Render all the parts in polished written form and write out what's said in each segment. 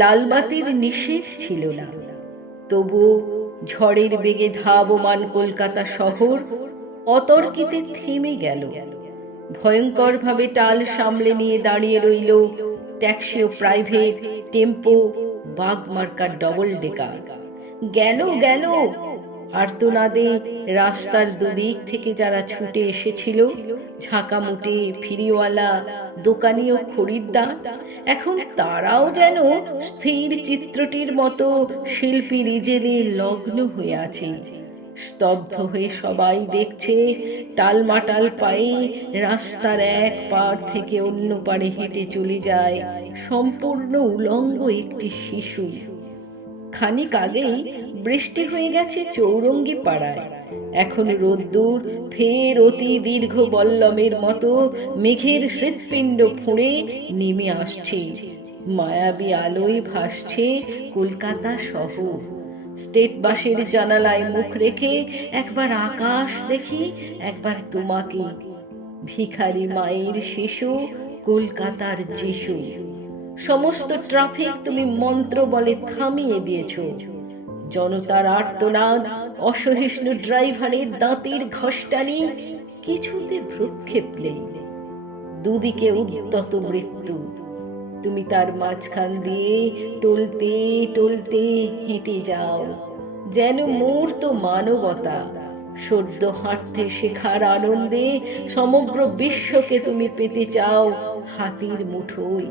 লালবাতির নিষেধ ছিল না, তবুও ঝড়ের বেগে ধাবমান কলকাতা শহর অতর্কিতে থেমে গেল। ভয়ঙ্করভাবে টাল সামলে নিয়ে দাঁড়িয়ে রইল ট্যাক্সি ও প্রাইভেট, টেম্পো, বাগমার্কা ডবল ডেকার। গেল গেল আর্তনাদে রাস্তার দুদিক থেকে যারা ছুটে এসেছিল, ঝাঁকামুটে ফিরিওয়ালা, দোকানি ও খরিদ্দার, এখন তারাও যেন স্থির চিত্রটির মতো শিল্পীর ইজেলে লগ্ন হয়ে আছে। স্তব্ধ হয়ে সবাই দেখছে টালমাটাল পায়ে রাস্তার এক পার থেকে অন্য পারে হেঁটে চলে যায় সম্পূর্ণ উলঙ্গ একটি শিশু। খানিক আগেই বৃষ্টি হয়ে গেছে চৌরঙ্গি পাড়ায়, এখন রোদ্দুর ফের অতি দীর্ঘ বল্লমের মতো মেঘের হৃৎপিণ্ড ফুঁড়ে নেমে আসছে। মায়াবী আলোয় ভাসছে কলকাতা শহর। স্টেট বাসের জানালায় মুখ রেখে একবার আকাশ দেখি, একবার তোমাকে। ভিখারি মায়ের শিশু, কলকাতার যিশু। সমস্ত ট্রাফিক তুমি মন্ত্র বলে থামিয়ে দিয়েছ। জনতার আর্তনাদ, অসহিষ্ণু ড্রাইভারের দাঁতের ঘষ্টানি, কিছুতে ভ্রুক্ষেপ নেই। দুদিকে উদ্যত মৃত্যু, তুমি তার মাঝখান দিয়ে টলতে টলতে হেঁটে যাও, যেন মূর্ত মানবতা। সদ্য হাঁটতে শেখার আনন্দে সমগ্র বিশ্বকে তুমি পেতে চাও হাতির মুঠোয়।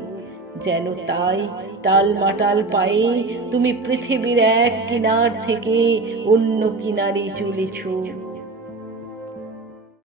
যেন তাই টালমাটাল পায়ে তুমি পৃথিবীর এক কিনার থেকে অন্য কিনারে চলেছ।